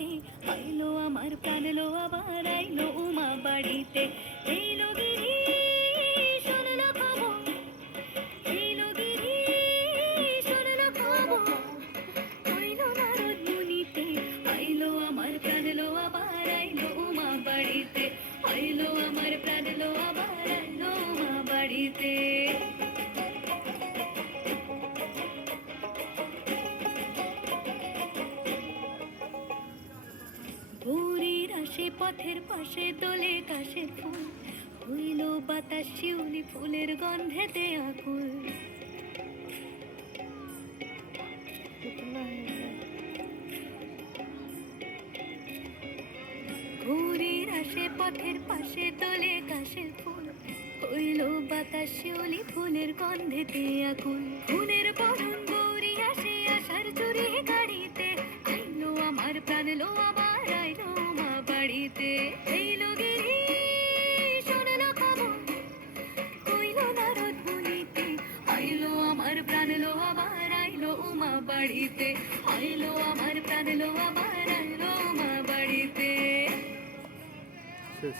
বাড়িতে, আইলো আমার প্রাণ লো আবার আইলো উমা বাড়িতে। এইলো গিরি শুনলো খবর, এইলো গিরি শুনলো খবর, আইলো নারদ মুনিতে, আইলো আমার প্রাণ লো আবার আইলো উমা বাড়িতে, আইলো আমার প্রাণ লো আবার আইলো উমা বাড়িতে। ভোরের আসে পথের পাশে দোলে কাশে ফুল, হইল বাতাস শিউলি ফুলের গন্ধেতে আকুল। ভোরের আসে পথের পাশে দোলে কাশের ফুল, হইল বাতাস শিউলি ফুলের গন্ধেতে আকুল। ফুলের বরণ গৌরী আসে আশার চুরি গাড়িতে, আইলো আমার প্রাণ লো আবার আইলো মা বাড়িতে। এইলো গিরি শুনলো খবর, কইলো নারদ মুনিতে, আইলো আমার প্রাণ লো আবার আইলো উমা বাড়িতে, আইলো আমার প্রাণ লো আবার আইলো উমা বাড়িতে। শেষ।